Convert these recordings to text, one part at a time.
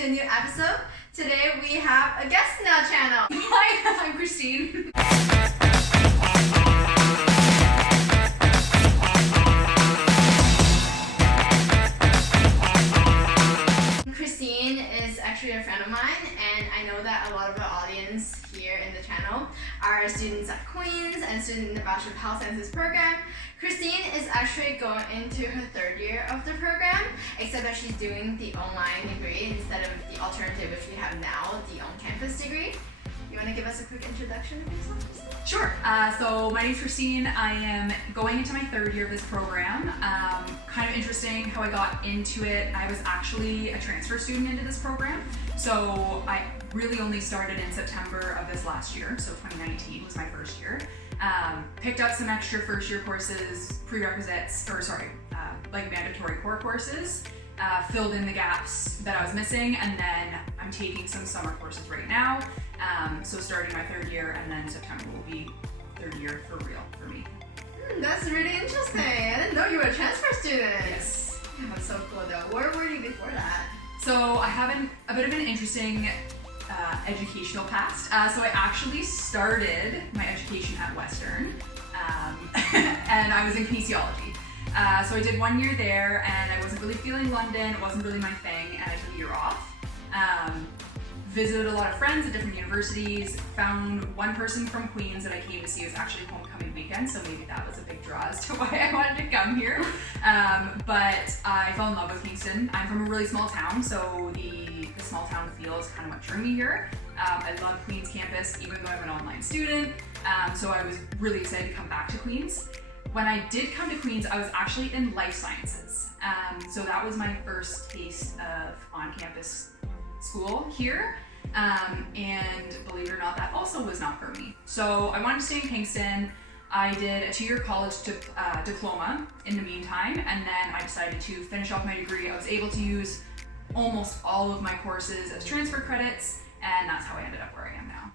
to a new episode. Today we have a guest in our channel. Hi, I'm Kristine. Kristine is actually a friend of mine, and I know that a lot of the audience here in the channel are students at Queen's and students in the Bachelor of Health Sciences program. Kristine is actually going into her third year of the program, except that she's doing the online degree instead of the alternative which we have now, the on-campus degree. You want to give us a quick introduction of yourself, Kristine? Sure. So my name's Kristine. I am going into my third year of this program. Kind of interesting how I got into it. I was actually a transfer student into this program. So I really only started in September of this last year. So 2019 was my first year. Picked up some extra first year courses, like mandatory core courses. Filled in the gaps that I was missing, and then I'm taking some summer courses right now. So starting my third year, and then September will be third year for real for me. That's really interesting. I didn't know you were a transfer student. Yes. That's so cool though. Where were you before that? So I have a bit of an interesting educational past. So I actually started my education at Western, and I was in kinesiology. So I did 1 year there, and I wasn't really feeling London. It wasn't really my thing, and I took a year off. Visited a lot of friends at different universities, found one person from Queen's that I came to see. It was actually homecoming weekend, so maybe that was a big draw as to why I wanted to come here. But I fell in love with Kingston. I'm from a really small town, so the small town feel is kind of what drew me here. I love Queen's campus, even though I'm an online student, so I was really excited to come back to Queen's. When I did come to Queen's, I was actually in life sciences. So that was my first taste of on-campus school here. And believe it or not, that also was not for me. So I wanted to stay in Kingston. I did a 2-year college diploma in the meantime, and then I decided to finish off my degree. I was able to use almost all of my courses as transfer credits, and that's how I ended up where I am now.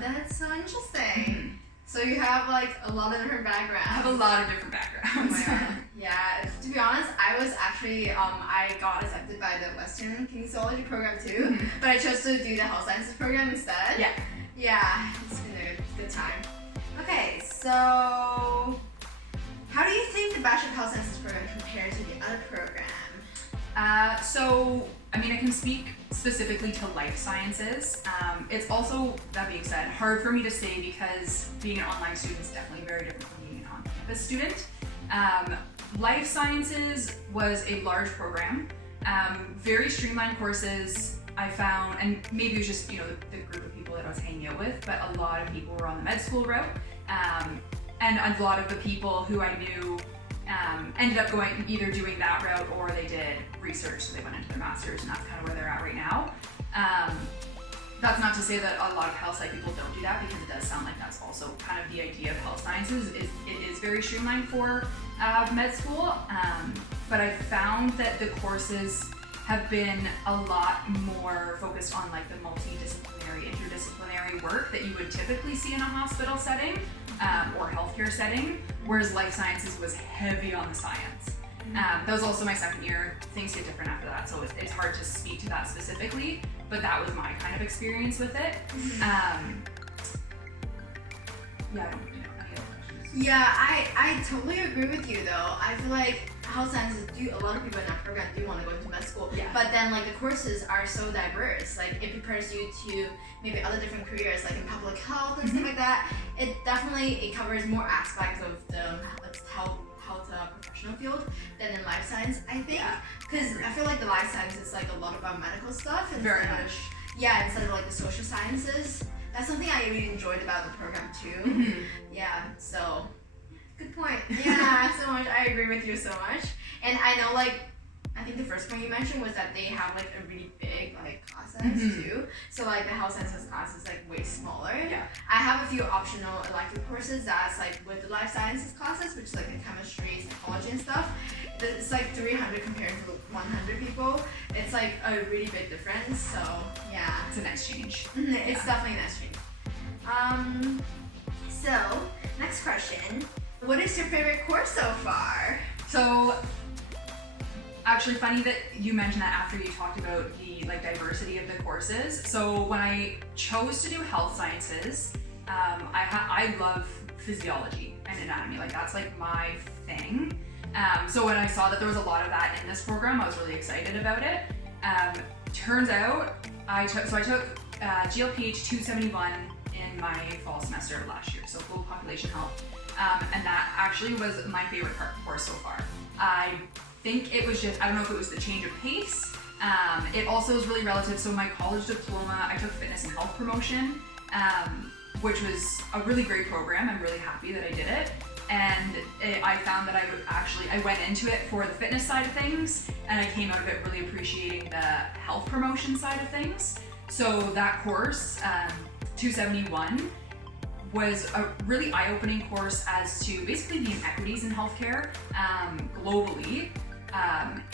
That's so interesting. So you have like a lot of different backgrounds. I have a lot of different backgrounds. Oh my God. Yeah, to be honest, I was actually, I got accepted by the Western kinesiology program too, but I chose to do the health sciences program instead. Yeah. Yeah, it's been a good time. Okay, so how do you think the Bachelor of Health Sciences program compares to the other program? So, I mean, I can speak specifically to life sciences. It's also, that being said, hard for me to say because being an online student is definitely very different from being an on-campus student. Life sciences was a large program, very streamlined courses I found, and maybe it was just, the group of people that I was hanging out with, but a lot of people were on the med school route, and a lot of the people who I knew ended up either doing that route or they did research, so they went into their master's, and that's kind of where they're at right now. That's not to say that a lot of health sci people don't do that, because it does sound like that's also kind of the idea of health sciences. It is very streamlined for med school, but I found that the courses have been a lot more focused on like the multidisciplinary, interdisciplinary work that you would typically see in a hospital setting or healthcare setting, whereas life sciences was heavy on the science. That was also my second year. Things get different after that, so it's hard to speak to that specifically, but that was my kind of experience with it. Yeah, I don't really know any other questions. Yeah, I totally agree with you though. I feel like health sciences a lot of people in that program do want to go into med school, but then like the courses are so diverse. Like it prepares you to maybe other different careers, like in public health and stuff like that. It covers more aspects of the health professional field than in life science, I think. Because I feel like the life science is like a lot about medical stuff Very much. Instead of like the social sciences. That's something I really enjoyed about the program too. Yeah, so good point. Yeah, so much. I agree with you so much. And I know, like, I think the first point you mentioned was that they have like a really big like class size too. So like the health sciences class is like way smaller. Yeah. I have a few optional elective courses that's like with the life sciences classes, which is like the chemistry, psychology and stuff. It's like 300 compared to 100 people. It's like a really big difference. So yeah. It's a nice change. It's definitely a nice change. So next question. What is your favorite course so far? So actually funny that you mentioned that after you talked about the like diversity of the courses. So when I chose to do health sciences, I love physiology and anatomy. Like that's like my thing. So when I saw that there was a lot of that in this program, I was really excited about it. Turns out I took GLPH 271 in my fall semester of last year, so Global Population Health, and that actually was my favorite course so far. I think it was just, I don't know if it was the change of pace. It also is really relative. So my college diploma, I took fitness and health promotion, which was a really great program. I'm really happy that I did it. And I found that I went into it for the fitness side of things, and I came out of it really appreciating the health promotion side of things. So that course, 271, was a really eye-opening course as to basically the inequities in healthcare globally,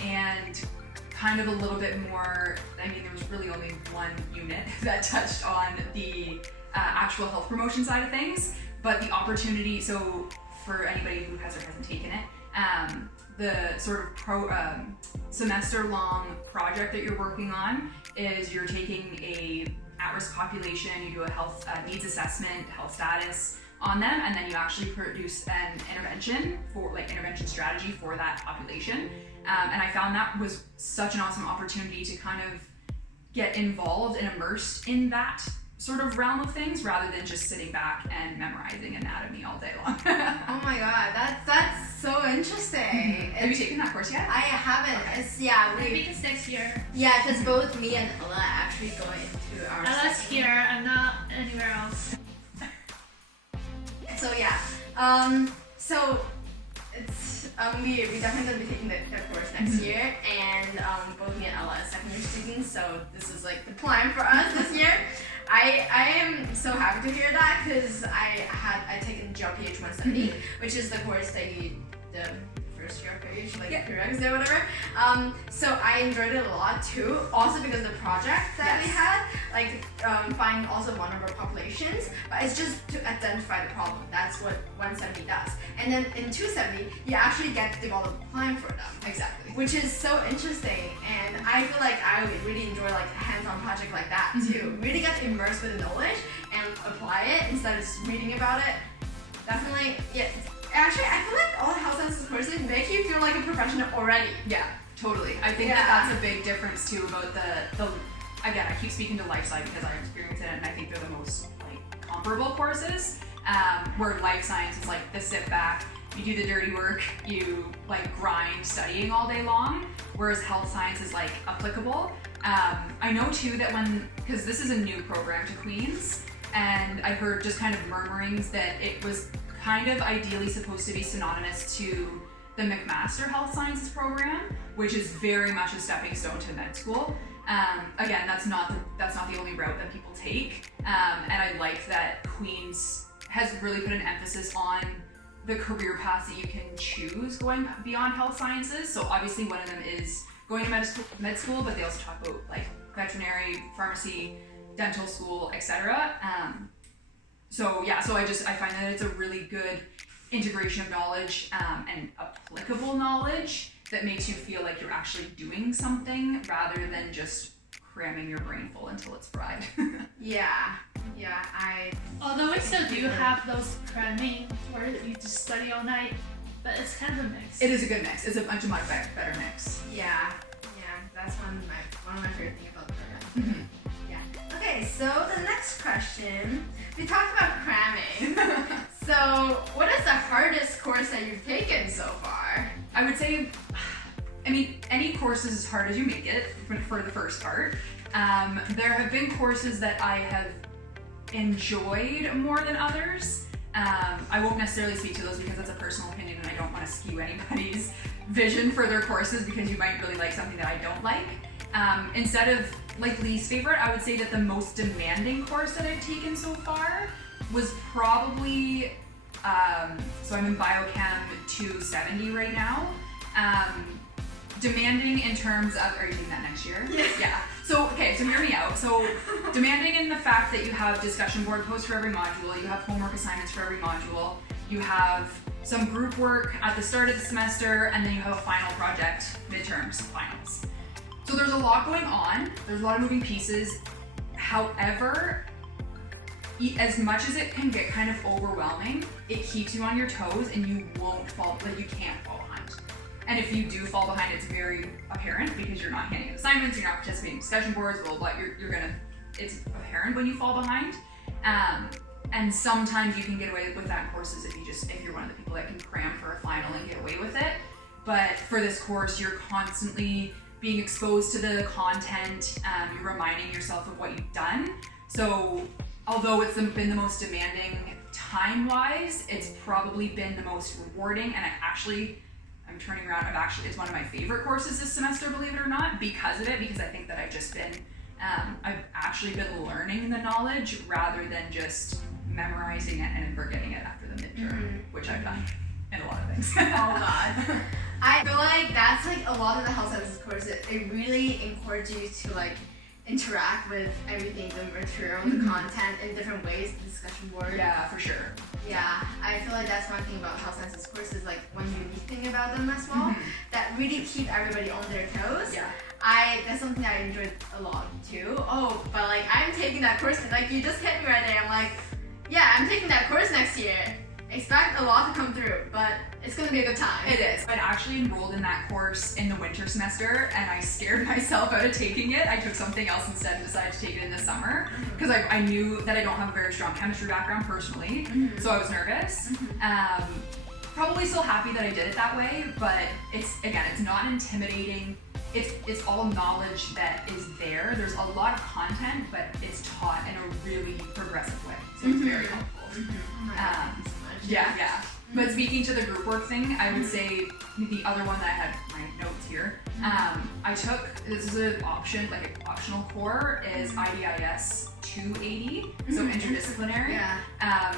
and kind of a little bit more, I mean, there was really only one unit that touched on the actual health promotion side of things, but the opportunity, so for anybody who has or hasn't taken it, the sort of semester-long project that you're working on is you're taking a at-risk population, you do a health needs assessment, health status on them, and then you actually produce an intervention strategy for that population. And I found that was such an awesome opportunity to kind of get involved and immersed in that sort of realm of things rather than just sitting back and memorizing anatomy all day long. Oh my god, that's so interesting. Have you taken that course yet? I haven't. Okay. Maybe it's next year. Yeah, because both me and Ella actually go into our Ella's second. here, I'm not anywhere else. So yeah, so it's we definitely gonna be taking the course next year, and both me and Ella are second year students, so this is like the plan for us this year. I am so happy to hear that because I taken GLPH 170, which is the course that you the first year page, like prereqs or whatever. So I enjoyed it a lot too. Also because the project that we had, like find also vulnerable populations, but it's just to identify the problem. That's what 170 does. And then in 270, you actually get to develop a plan for them. Exactly. Which is so interesting, and I feel like I would really enjoy like a hands-on project like that too. Really get immersed with the knowledge and apply it instead of just reading about it. Definitely, yeah. Actually, I feel like all the health sciences courses make you feel like a professional already. Yeah, totally. I think that's a big difference too about the again, I keep speaking to life sci because I experience it and I think they're the most like comparable courses, where life science is like the sit back, you do the dirty work, you like grind studying all day long, whereas health science is like applicable. I know too that because this is a new program to Queen's, and I heard just kind of murmurings that it was kind of ideally supposed to be synonymous to the McMaster Health Sciences program, which is very much a stepping stone to med school. Again, that's not the only route that people take, and I like that Queen's has really put an emphasis on the career paths that you can choose going beyond health sciences. So obviously one of them is going to med school, but they also talk about like veterinary, pharmacy, dental school, etc. So I find that it's a really good integration of knowledge and applicable knowledge that makes you feel like you're actually doing something rather than just cramming your brain full until it's fried. Although we still do have those cramming where you just study all night, but it's kind of a mix. It is a good mix. It's a much better mix. Yeah, that's one of my favorite things about the program. Yeah. Okay, so the next question, we talked about cramming. So, what is the hardest course that you've taken so far? I would say, any course is as hard as you make it for the first part. There have been courses that I have enjoyed more than others. I won't necessarily speak to those because that's a personal opinion and I don't want to skew anybody's vision for their courses because you might really like something that I don't like. Instead of like least favorite, I would say that the most demanding course that I've taken so far was probably, so I'm in Biochem 270 right now. Demanding in terms of, are you taking that next year? Yes. Yeah. So hear me out. So demanding in the fact that you have discussion board posts for every module, you have homework assignments for every module, you have some group work at the start of the semester, and then you have a final project, midterms, finals. So there's a lot going on. There's a lot of moving pieces. However, as much as it can get kind of overwhelming, it keeps you on your toes and you won't fall, like you can't fall behind. And if you do fall behind, it's very apparent because you're not handing assignments, you're not participating in discussion boards, blah, blah, blah. It's apparent when you fall behind. And sometimes you can get away with that in courses if you're one of the people that can cram for a final and get away with it. But for this course, you're constantly being exposed to the content, you're reminding yourself of what you've done. So although it's been the most demanding time-wise, it's probably been the most rewarding, and I'm turning around, it's one of my favorite courses this semester, believe it or not, because of it, because I think that I've actually been learning the knowledge rather than just memorizing it and forgetting it after the midterm, which I've done in a lot of things. Oh god. I feel like that's like a lot of the health sciences courses, it really encourages you to like interact with everything, the material, the content in different ways, the discussion board. Yeah, for sure. Yeah, I feel like that's one thing about health sciences courses, like one unique thing about them as well, that really keep everybody on their toes. Yeah. That's something I enjoyed a lot too. Oh, but like I'm taking that course, like you just hit me right there. I'm like, yeah, I'm taking that course next year. Expect a lot to come through, but it's gonna be a good time. It is. I actually enrolled in that course in the winter semester, and I scared myself out of taking it. I took something else instead and decided to take it in the summer because I knew that I don't have a very strong chemistry background personally, so I was nervous. Probably still happy that I did it that way, but it's not intimidating. It's all knowledge that is there. There's a lot of content, but it's taught in a really progressive way, so it's very helpful. Oh my God, thank you so much. Yeah. But speaking to the group work thing, I would say the other one that I had my notes here, I took, this is an option, like an optional core, is IDIS 280, so interdisciplinary. Yeah.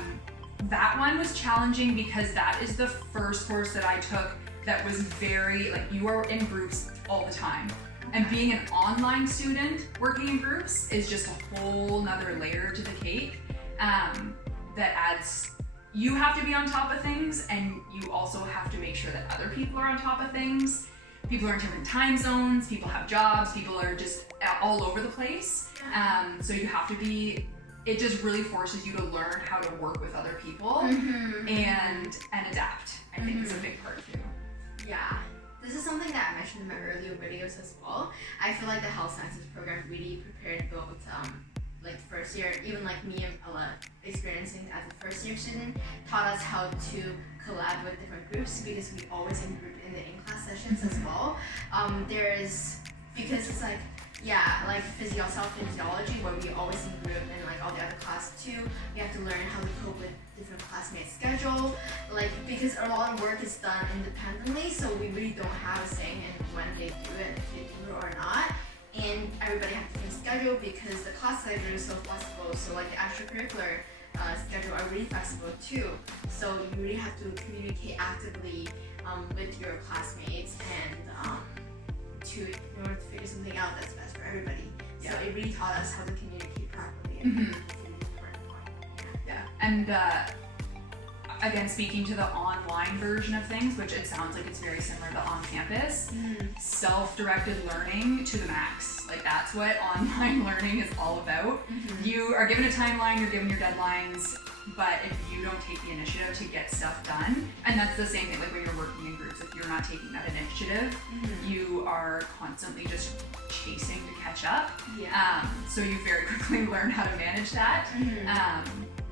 That one was challenging because that is the first course that I took that was very, like, you are in groups all the time. And being an online student working in groups is just a whole nother layer to the cake that adds, you have to be on top of things, and you also have to make sure that other people are on top of things. People are in different time zones, people have jobs, people are just all over the place. So you have to be, it just really forces you to learn how to work with other people and adapt. I think is a big part too. Yeah. This is something that I mentioned in my earlier videos as well. I feel like the health sciences program really prepared both like first year, even like me and Ella experiencing as a first year student, taught us how to collab with different groups because we always in group in the in-class sessions as well. Because it's like, yeah, like self-physiology where we always in group and like all the other classes too, we have to learn how to cope with different classmates' schedule, like because a lot of work is done independently, so we really don't have a say in when they do it, if they do it or not. And everybody has different schedule because the class schedule is so flexible, so like the extracurricular schedule are really flexible too. So you really have to communicate actively with your classmates and in order to figure something out that's best for everybody. So it really taught us how to communicate properly. And And again, speaking to the online version of things, which it sounds like it's very similar to on campus, self-directed learning to the max. Like that's what online learning is all about. You are given a timeline, you're given your deadlines, but if you don't take the initiative to get stuff done, and that's the same thing like when you're working in groups, if you're not taking that initiative, you are constantly just chasing to catch up. So you very quickly learn how to manage that.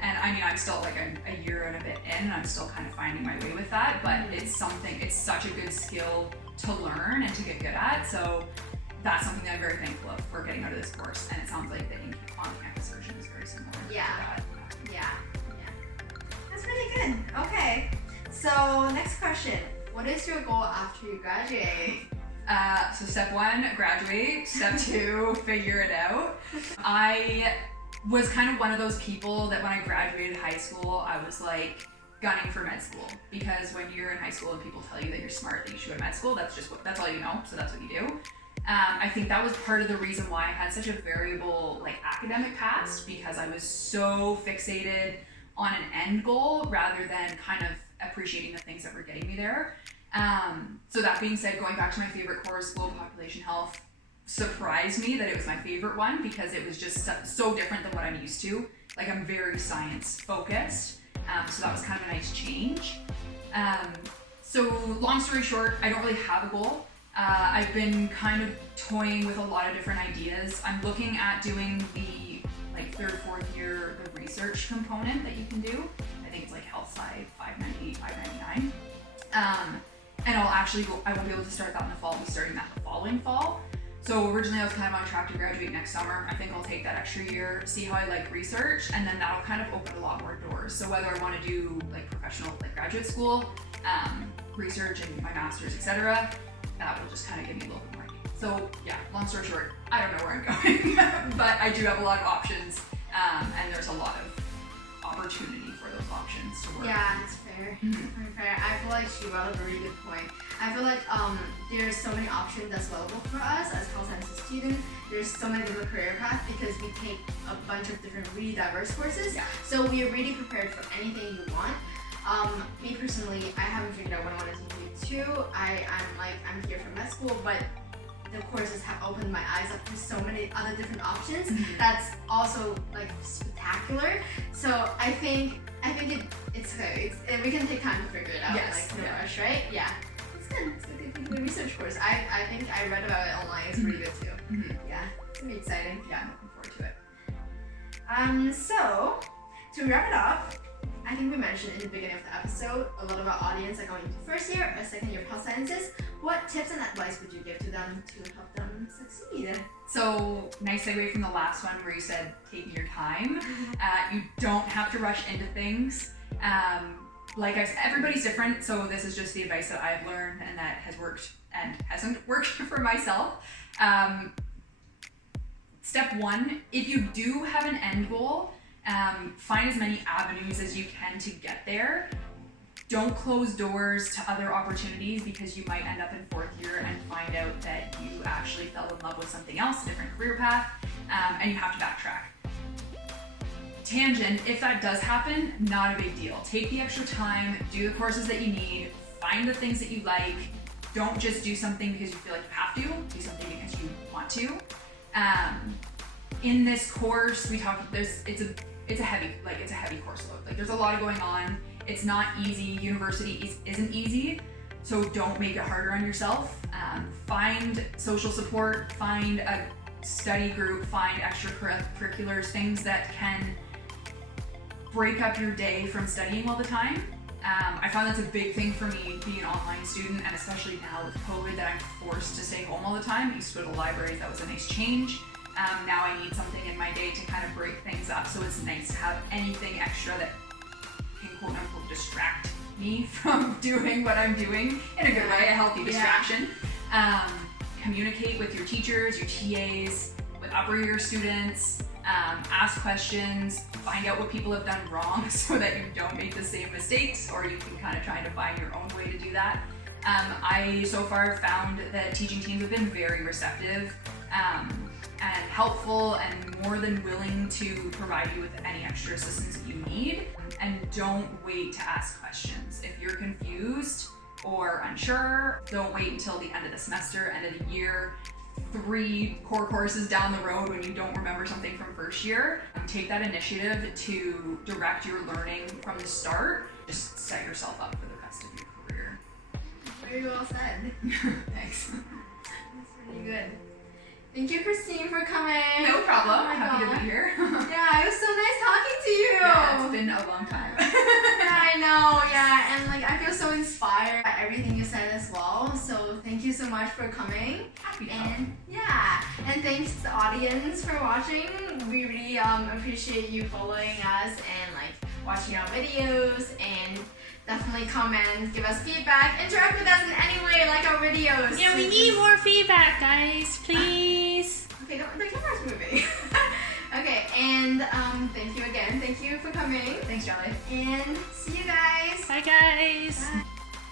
And I mean, I'm still like a year and a bit in, and I'm still kind of finding my way with that, but it's such a good skill to learn and to get good at. So that's something that I'm very thankful for getting out of this course. And it sounds like the on-campus version is very similar to that. Yeah. That's really good. Okay. So next question. What is your goal after you graduate? So step 1, graduate. Step 2, figure it out. I was kind of one of those people that when I graduated high school, I was like gunning for med school, because when you're in high school and people tell you that you're smart, that you should go to med school, that's all you know, so that's what you do. I think that was part of the reason why I had such a variable like academic past, because I was so fixated on an end goal rather than kind of appreciating the things that were getting me there. So that being said, going back to my favorite course, Global Population Health, surprised me that it was my favorite one because it was just so different than what I'm used to. Like, I'm very science focused, so that was kind of a nice change. So long story short, I don't really have a goal. I've been kind of toying with a lot of different ideas. I'm looking at doing the like 3rd or 4th year the research component that you can do. I think it's like Health Sci, $598, $599. And I won't be able to start that in the fall. I'll be starting that the following fall. So originally I was kind of on track to graduate next summer. I think I'll take that extra year, see how I like research, and then that'll kind of open a lot more doors. So whether I want to do like professional, like graduate school, research and my master's, etc., that will just kind of give me a little bit more idea. So yeah, long story short, I don't know where I'm going, but I do have a lot of options, and there's a lot of opportunity for those options to work. Yeah, that's fair. Very fair. I feel like she brought up a really good point. I feel like there's so many options that's available for us as health sciences students. There's so many different career paths because we take a bunch of different really diverse courses. Yeah. So we are really prepared for anything you want. Me personally, I haven't figured out what I want to do too. I'm here for med school, but the courses have opened my eyes up to so many other different options. That's also like spectacular. So I think it's good. We can take time to figure it out. Yes. Like no rush, right? Yeah. It's good. It's good to do the research course. I think I read about it online. It's pretty good too. Yeah. It's gonna be exciting. Yeah, I'm looking forward to it. So to wrap it up, I think we mentioned in the beginning of the episode, a lot of our audience are going into 1st year or 2nd year of health sciences. What tips and advice would you give to them to help them succeed? So, nice segue from the last one where you said taking your time. You don't have to rush into things. Like I said, everybody's different, so this is just the advice that I've learned and that has worked and hasn't worked for myself. Step 1, if you do have an end goal, find as many avenues as you can to get there. Don't close doors to other opportunities because you might end up in 4th year and find out that you actually fell in love with something else, a different career path, and you have to backtrack. Tangent, if that does happen, not a big deal. Take the extra time, do the courses that you need, find the things that you like. Don't just do something because you feel like you have to, do something because you want to. In this course, it's a heavy course load. Like, there's a lot going on. It's not easy. University isn't easy, so don't make it harder on yourself. Find social support, find a study group, find extracurriculars, things that can break up your day from studying all the time. I found that's a big thing for me being an online student, and especially now with COVID that I'm forced to stay home all the time. I used to go to libraries, that was a nice change. Now I need something in my day to kind of break things up, so it's nice to have anything extra that can quote unquote distract me from doing what I'm doing in a good way, a healthy distraction. Communicate with your teachers, your TAs, with upper year students, ask questions, find out what people have done wrong so that you don't make the same mistakes, or you can kind of try to find your own way to do that. I so far found that teaching teams have been very receptive and helpful and more than willing to provide you with any extra assistance that you need. And don't wait to ask questions. If you're confused or unsure, don't wait until the end of the semester, end of the year, 3 core courses down the road when you don't remember something from 1st year. Take that initiative to direct your learning from the start. Just set yourself up for the rest of your career. Very well said. Thanks. That's really good. Thank you, Kristine, for coming. No problem. Oh my Happy God. to be here. Yeah, it was so nice talking to you. Yeah, it's been a long time. Yeah, I know. Yeah, and like I feel so inspired by everything you said as well. So thank you so much for coming. Happy to help. And yeah, and thanks to the audience for watching. We really appreciate you following us and like watching our videos, and definitely comment, give us feedback, interact with us in any way, like our videos. Yeah, we need more feedback, guys, please. Okay, the camera's moving. Okay, and thank you again. Thank you for coming. Thanks, Jelly. And see you guys. Bye, guys. Bye.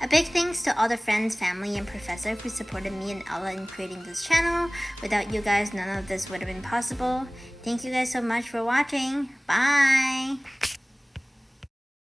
A big thanks to all the friends, family, and professor who supported me and Ella in creating this channel. Without you guys, none of this would have been possible. Thank you guys so much for watching. Bye!